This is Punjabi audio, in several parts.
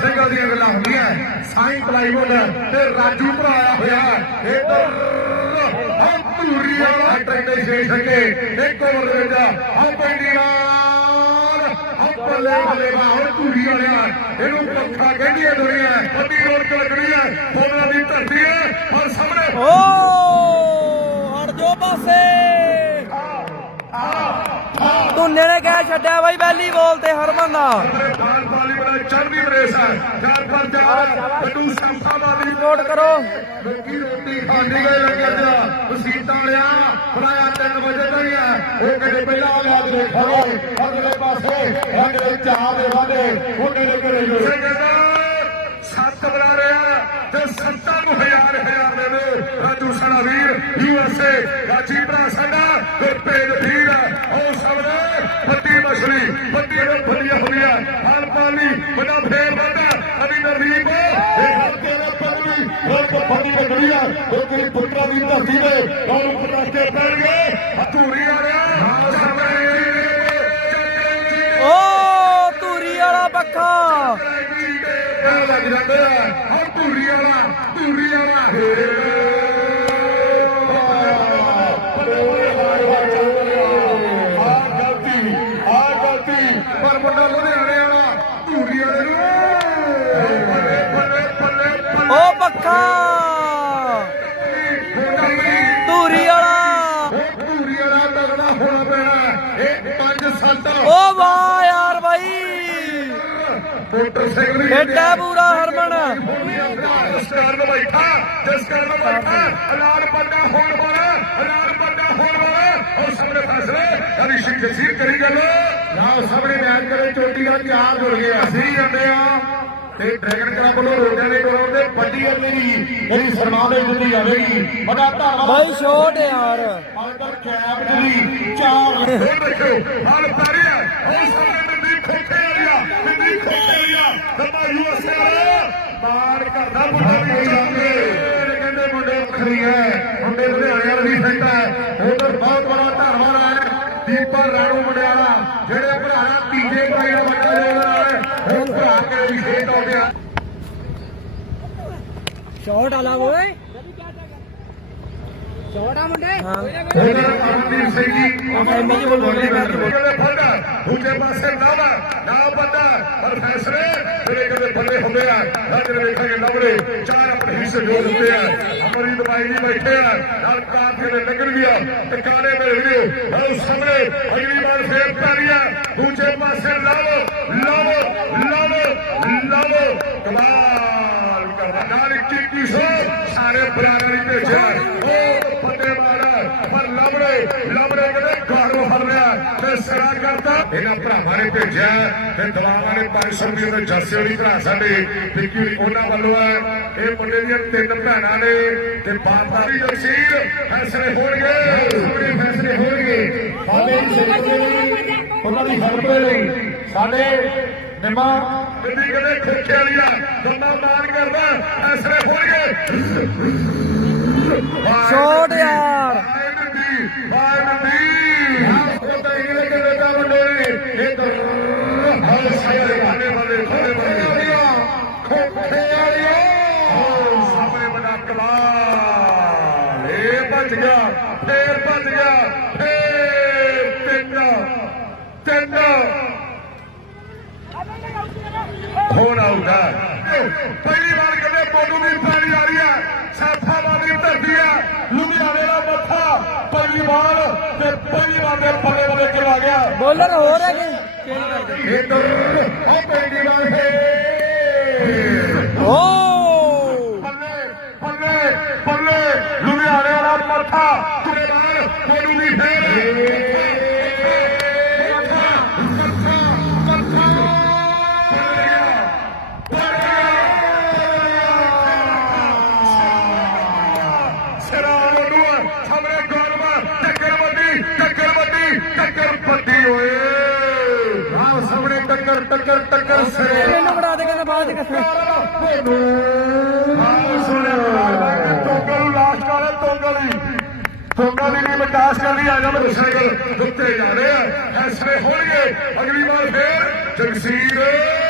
ਸਿੰਘਾਂ ਦੀਆਂ ਗੱਲਾਂ ਹੁੰਦੀਆਂ ਸਾਈਂ ਪਲਾਈਵੁੱਡ ਤੇ ਰਾਜੂ ਭਰਾ ਹੋਇਆ ਇਧਰ ਹਾਂ ਪੂਰੀ ਟਰੈਕ ਛੇ ਛੱਕੇ ਇੱਕ ਓਵਰ ਦੇ ਵਿੱਚ ਹਾਂ ਪੈਂਦੀ ਨਾਲ ਹਾਂ ਬੱਲੇ ਬਾਹਰ ਪੂਰੀ ਵਾਲਿਆ ਇਹਨੂੰ ਪੱਖਾ ਕਹਿੰਦੀ ਹੈ। ਦੁਨੀਆ ਵੱਡੀ ਰੋਕ ਲੱਗਣੀ ਹੈ। ਫੋਨਾਂ ਦੀ ਧਰਤੀ ਹੈ। ਔਰ ਸਾਹਮਣੇ ਓ, ਹਟ ਜੋ ਪਾਸੇ। ਤੂੰ ਨੇੜੇ ਕਹਿ ਛੱਡਿਆ ਬਾਈ ਬੈਲੀ ਬੋਲ ਤੇ ਹਰਮਨ ਦਾ। ਬਾਲ ਬਾਲੀ ਬੜਾ ਚੜ੍ਹਦੀ ਬਰੇਸ ਹੈ ਚਾਰ ਪਰ ਚਾਰ ਬੱਡੂ ਸੰਫਾਵਾਦੀ ਨੋਟ ਕਰੋ। ਲੋਕੀ ਰੋਟੀ ਖਾਣੀ ਗਏ ਲੰਗਰ ਚ ਮਸੀਤਾਂ ਵਾਲਿਆ ਫਲਾਇਆ 3 ਵਜੇ ਤੱਕ ਹੈ ਉਹ ਕਹਿੰਦੇ ਪਹਿਲਾਂ ਆ ਲਿਆ ਦੇ ਖਾਵੇ ਅਗਲੇ ਪਾਸੇ ਅਗਲੇ ਚਾਹ ਦੇ ਵਾਦੇ ਉਹ ਕਹਿੰਦੇ ਘਰੇ ਜੋ ਕਹਿੰਦਾ ਸੱਤ ਬਣਾ ਰਿਹਾ ਤੇ ਸੱਤਾਂ ਨੂੰ ਹਜ਼ਾਰ ਹਜ਼ਾਰ ਦੇਵੇ ਰਾਜੂ ਸਾਡਾ ਵੀਰ ਯੂ ਐਸ ਏ ਰਾਜੀ ਭਰਾ ਸਾਡਾ ਤੇ ਪੇਡ ਵੀਰ। ਉਹ ਸਾਹਮਣੇ ਫੱਟੀ ਮਛਲੀ ਫੱਟੀ ਨੂੰ ਫੜੀਆਂ ਹੋਈਆਂ ਹਾਲ ਪਾਲੀ ਬੜਾ ਫੇਰ ਵਾਦਾ ਅਭੀ ਨਰਦੀਪ ਇਹ ਹਲਕੇ ਦੇ ਪਗੜੀ ਹੋਰ ਕੋ ਫੱਟੀ ਲੱਗਣੀ ਆ। ਉਹ ਕੋਈ ਪੁੱਤਰਾ ਦੀ ਧਰਤੀ ਦੇ ਕੌਣ ਪਟਾਕੇ ਪੈਣਗੇ। ਹਥੂਰੀ ਆ ਰਿਹਾ। ਓ ਧੂਰੀ ਵਾਲਾ ਪੱਖਾ। ਲੱਗ ਜਾਂਦੇ ਆ ਹਾਂ ਧੂਰੀ ਵਾਲਾ ਧੂਰੀ ਵਾਲਾ ਆ ਗਲਤੀ ਆ ਗਲਤੀ ਪਰ ਮੁੰਡਾ ਲੁਧਿਆਣੇ ਵਾਲਾ ਧੂਰੀ ਵਾਲੇ ਨੂੰ ਬੱਲੇ ਬੱਲੇ ਬੱਲੇ ਬੱਲੇ ਧੂਰੀ ਵਾਲਾ। ਧੂਰੀ ਵਾਲਾ ਤਗੜਾ ਹੋਣਾ ਪੈਣਾ ਇਹ ਪੰਜ ਸੱਤ ਓ ਵਾਹ ਯਾਰ ਬਾਈ। ਮੋਟਰਸਾਈਕਲ ਦੀ ਪੂਰਾ ਹਰਮਨ। ਜਿਸ ਕਾਰਨ ਬੈਠਾ ਜਿਸ ਕਾਰਨ ਬੈਠਾ ਐਲਾਨ ਬੰਦਾ ਹੋਣ ਵਾਲਾ ਐਲਾਨ ਬੰਦਾ ਹੋਣ ਵਾਲਾ ਉਹ ਸਾਹਮਣੇ ਫੈਸਲੇ ਯਾਨੀ ਜਸੀਰ ਕਰੀ ਗੱਲ ਨਾ ਸਾਹਮਣੇ ਮੈਚ ਕਰੇ ਚੋਟੀ ਦਾ ਚਾਰ ਜੁੜ ਗਿਆ ਅਸੀਂ ਜਾਂਦੇ ਆ ਤੇ ਡਰੈਗਨ ਕਲੱਬ ਵੱਲੋਂ ਰੋਜ਼ਾਂ ਦੇ ਗਰਾਊਂਡ ਤੇ ਵੱਡੀ ਅਰਲੀ ਜਿਹੜੀ ਸਨਮਾਨ ਦੇ ਦਿੱਤੀ ਜਾਵੇਗੀ। ਬੜਾ ਧੰਨਵਾਦ। ਬਾਈ ਛੋਟ ਯਾਰ। ਅੰਦਰ ਕੈਬ ਜਿਹੜੀ ਚਾਰ ਦੇਖੋ ਹਾਲ ਪੈਰੀ ਉਹ ਸਾਹਮਣੇ ਮੰਦੀ ਖੋਖੇ ਵਾਲਿਆ ਮੰਦੀ ਖੋਖੇ ਵਾਲਿਆ ਦਮਾ ਯੂਐਸਏ ਵਾਲਾ ਮਾਰ ਕਰਦਾ ਮੁੰਡਾ ਵੀ ਚਾਹੁੰਦੇ ਕਹਿੰਦੇ ਮੁੰਡੇ ਵੱਖਰੀ ਹੈ ਮੁੰਡੇ ਲੁਧਿਆਣੇ ਵਾਲੀ ਫਿੱਟ ਹੈ ਉਧਰ ਬਹੁਤ ਬੜਾ ਧੰਨਵਾਦ ਹੈ ਦੀਪਾ ਰਾਣੂ ਮੁੰਡਿਆਲਾ ਜਿਹੜੇ ਭਰਾ ਦਾ ਤੀਜੇ ਭਾਈ ਦਾ ਬੱਚਾ ਦੇ ਨਾਲ ਉਹ ਭਰਾ ਕੇ ਵਿਸ਼ੇਸ਼ ਹੋ ਗਿਆ ਸ਼ਾਟ ਆਲਾ ਓਏ ਸ਼ਾਟ ਆ ਮੁੰਡੇ ਹਾਂ ਉਧਰ ਅਮਨਦੀਪ ਸਿੰਘ ਜੀ ਐਮੀ ਜੀ ਦੂਜੇ ਪਾਸੇ ਨਵ ਨਾ ਬੰਦਾ ਪਰ ਫੈਸਲੇ ਜਿਹੜੇ ਕਦੇ ਬੱਲੇ ਹੁੰਦੇ ਆ ਅੱਜ ਵੇਖਾਂਗੇ ਨਵਰੇ ਚਾਰ ਆਪਣੇ ਹਿੱਸੇ ਜੋ ਹੁੰਦੇ ਆ ਅਮਰੀਤ ਬਾਈ ਜੀ ਬੈਠੇ ਆ ਨਾਲ ਕਾਫੀ ਦੇ ਲੱਗਣ ਵੀ ਆ ਟਿਕਾਣੇ ਦੇ ਵੀਡੀਓ ਹਲੋ ਸਾਹਮਣੇ ਅਗਲੀ ਵਾਰ ਫੇਰ ਪੈਰੀਆ ਦੂਜੇ ਪਾਸੇ ਲਵ ਲਵ ਲਵ ਲਵ ਕਮਾਲ ਕਰਦਾ ਨਾਲ 21 ਸੌ ਸਾਰੇ ਬਰਾਬਰ ਹੀ ਭੇਜਿਆ। ਉਹ ਫੱਟੇ ਮਾਰ ਪਰ ਲਵੜੇ ਲਵੜੇ ਕਦੇ ਘਰੋਂ ਹਰ ਰਿਹਾ ਤੇ ਸਿਰਾ ਕਰਦਾ ਇਹਨਾਂ ਭਰਾਵਾਂ ਨੇ ਭੇਜਿਆ ਤੇ ਦਵਾਵਾਂ ਨੇ 500 ਰੁਪਏ ਦੇ ਜਰਸੀ ਵਾਲੀ ਭਰਾ ਸਾਡੇ ਵਿੱਕੀ ਉਹਨਾਂ ਵੱਲੋਂ ਹੈ? ਇਹ ਮੁੰਡੇ ਦੀਆਂ ਤਿੰਨ ਭੈਣਾਂ ਨੇ ਤੇ ਬਾਪਾ ਦੀ ਜਰਸੀਰ ਫੈਸਲੇ ਹੋਣਗੇ। ਸਾਰੇ ਫੈਸਲੇ ਹੋਣਗੇ। ਸਾਡੇ ਉਹਨਾਂ ਦੀ ਹੈਲਪ ਲਈ ਸਾਡੇ ਨਿਮਾ ਦਿੱਲੀ ਕਦੇ ਖੋਖੇ ਵਾਲੀ ਆ ਦੰਦਾ ਮਾਰ ਕਰਦਾ ਫੈਸਲੇ ਹੋਣਗੇ ਸ਼ਾਟ ਯਾਰ ਫੇਰ ਭੱਜ ਗਿਆ ਫੇਰ ਤਿੰਨ ਤਿੰਨ ਹੁਣ ਆਊਗਾ ਪਹਿਲੀ ਵਾਰ ਕਹਿੰਦੇ ਪੋਡੂ ਦੀ ਪਾਣੀ ਆ ਰਹੀ ਹੈ। ਸੈਫਾਬਾਦ ਦੀ ਧਰਤੀ ਹੈ। ਲੁਧਿਆਣੇ ਦਾ ਮੱਥਾ ਪਹਿਲੀ ਵਾਰ ਤੇ ਪਹਿਲੀ ਵਾਰ ਦੇ ਬੱਲੇ ਬੱਲੇ ਕਰਵਾ ਗਿਆ। ਬੋਲਰ ਹੋਰ ਹੈ ਕਿ ਇਧਰ ਉਹ ਪਹਿਲੀ ਵਾਰ ਹੈ। ਓ। ਬੱਲੇ ਬੱਲੇ ਬੱਲੇ ਲੁਧਿਆਣੇ ਵਾਲਾ ਮੱਥਾ। ਨਾਲ ਪੋਡੂ ਦੀ ਫੇਰ। ਸਰਾਣੂ ਸਾਹਮਣੇ ਗੌਰਵਾ ਟੱਕਰ ਵੱਡੀ ਟੱਕਰ ਵੱਡੀ ਟੱਕਰ ਵੱਡੀ ਓਏ। ਆਹ ਸਾਹਮਣੇ ਟੱਕਰ ਟੱਕਰ ਟੱਕਰ ਸਰੇ। ਮੈਨੂੰ ਬਣਾ ਦੇ ਕਹਿੰਦਾ ਬਾਅਦ ਚ ਕਿੱਥੇ ਤੋਂਗਲ ਨੂੰ ਲਾਸਟ ਕਰ ਤੋਂਗਲ ਹੀ ਤੋਂਗਲ ਦੀ ਨਹੀਂ ਬਰਦਾਸ਼ ਕਰਨੀ ਆ ਜਾ ਮੋਟਰਸਾਈਕਲ ਦੁੱਤੇ ਜਾ ਰਹੇ ਆ। ਐਸਰੇ ਹੋਣਗੇ। ਅਗਲੀ ਵਾਰ ਫੇਰ ਜਗਸੀਰ।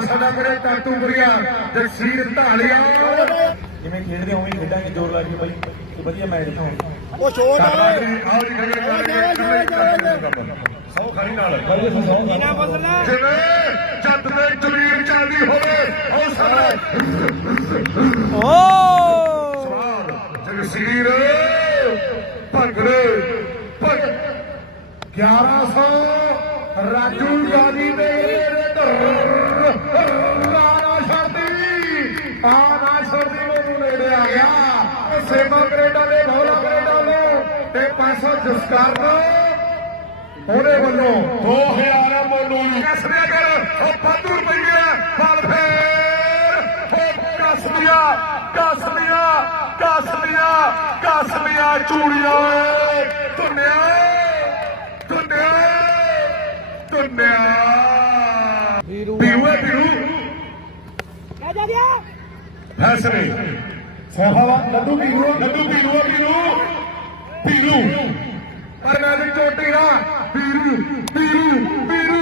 ਸਾਡਾ ਮੇਰੇ ਟਾਟੂ ਬੁਰੀਆ ਜਗਸੀਰ ਢਾਲੀਆਂ। ਜਿਵੇਂ ਖੇਡਦੇ ਉਵੇਂ ਖੇਡਾਂਗੇ ਜ਼ੋਰ ਲਾ ਕੇ ਬਾਈ ਤੇ ਵਧੀਆ ਮੈਚ ਦਿਖਾਉਣ ਉਹ ਆ। ਆਓ ਜੀ ਖੜੇ ਸੌ ਖੜੀ ਨਾਲ। ਜਿਵੇਂ ਜੱਟ ਦੇ ਜਮੀਰ ਚੱਲਦੀ ਹੋਵੇ ਉਹ ਸਾਡਾ ਓ! ਸਵਾਲ ਜਗਸੀਰ ਭੰਗੜੇ ਭੰਗ। 1100 ਰਾਜੂ ਗਾਦੀ ਦੇ ਰਾਣਾ ਸ਼ਰਦੀ ਆ ਨਾ ਸ਼ਰਦੀ ਨੂੰ ਨੇੜੇ ਆ ਗਿਆ ਸੇਮਾ ਕੈਨੇਡਾ ਦੇ ਭੌਲਾ ਕੈਨੇਡਾ ਨੂੰ ਤੇ 500 ਜਸਕਾਰ ਨੂੰ ਉਹਦੇ ਵੱਲੋਂ 2000 ਮੋਨੂ ਕੱਸ ਦਿਆ ਕਰ ਉਹ ਬਾਦੂ ਰੁਪਈਆ ਫਲ ਫੇਰ। ਉਹ ਕੱਸ ਦਿਆ ਕੱਸ ਦਿਆ ਕੱਸ ਦਿਆ ਕੱਸ ਦਿਆ ਚੂੜੀਆਂ ਓਏ। ਧੁੰਨਿਆ ਧੁੰਨਿਆ ਧੁੰਨਿਆ। ਵੀਰੂ। ਪੀਰੂ ਹੈ ਪੀਰੂ। ਫੈਸਲੇ ਸੋਹਾਵਾ ਲੱਡੂ ਪੀਰੂ ਲੱਡੂ ਪੀਰੂ ਆ ਪੀਰੂ। ਪੀਰੂ ਮੈਂ ਵੀ ਚੋਟੀ ਨਾ। ਪੀਰੂ ਪੀਰੂ ਪੀਰੂ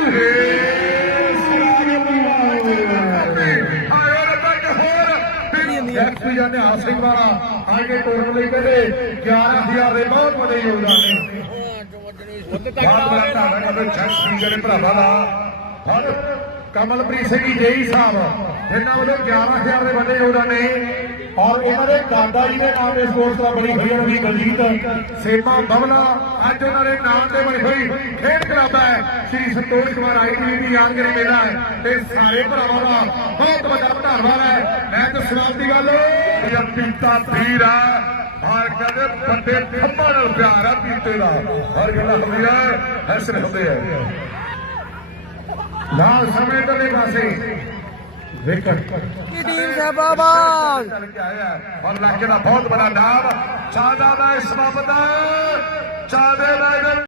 ਐਕਸਪੀ ਜਾਨੇ ਹਾਸ ਸਿੰਘ ਵਾਲਾ। ਆਗੇ ਟੂਰਨ ਲਈ ਕਹਿੰਦੇ 11000 ਦੇ ਬਹੁਤ ਵੱਡੇ ਯੋਗਦਾਨ ਨੇ। ਬਹੁਤ ਬੜਾ ਧੰਨਵਾਦ ਛੱਡ ਸਿੰਘ ਦੇ ਭਰਾਵਾਂ ਦਾ। ਹਰ ਕਮਲਪ੍ਰੀਤ ਸਿੰਘ ਜੀ ਜੇਈ ਸਾਹਿਬ, ਜਿਨ੍ਹਾਂ ਵੱਲੋਂ 11000 ਦੇ ਵੱਡੇ ਯੋਗਦਾਨ ਨੇ। ਔਰ ਉਹਨਾਂ ਦੇ ਦਾਦਾ ਜੀ ਦੇ ਨਾਮ ਇਸ ਕੋਰਸ ਦਾ ਬਣੀ ਹੋਈ ਹੈ ਵੀ ਗਲਜੀਤ ਸੇਮਾ ਬਵਲਾ, ਅੱਜ ਉਹਨਾਂ ਦੇ ਨਾਮ ਤੇ ਬਣੀ ਹੋਈ ਖੇਡ ਕਲੱਬ ਹੈ। ਸ੍ਰੀ ਸੰਤੋਸ਼ ਕੁਮਾਰ ਆਈਟੀਵੀ ਯਾਦਗਾਰੀ ਮੇਲਾ ਹੈ। ਤੇ ਸਾਰੇ ਭਰਾਵਾਂ ਦਾ ਬਹੁਤ ਵੱਡਾ ਧੰਨਵਾਦ ਹੈ। ਮੈਂ ਤਾਂ ਸਵਾਲ ਦੀ ਗੱਲ ਇਹ ਪੀਤਾ ਪੀਰ ਆ ਹਰ ਕਹਿੰਦੇ ਬੰਦੇ ਖੰਭਾਂ ਨਾਲ ਪਿਆਰ ਆ ਪੀਤੇ ਦਾ। ਹਰ ਗੱਲ ਹੁੰਦੀ ਹੈ ਫੈਸਲੇ ਹੁੰਦੇ ਆ। ਨਾਲ ਸਮੇਂ ਤੋਂ ਪਾਸੇ। ਵਿਕਟ। ਕੀ ਟੀਮ ਸਹਿਬਾਬਾਦ ਚੱਲ ਕੇ ਆਇਆ ਹੈ। ਔਰ ਇਲਾਕੇ ਦਾ ਬਹੁਤ ਬੜਾ ਨਾਮ। ਚਾਦਾ ਦਾ।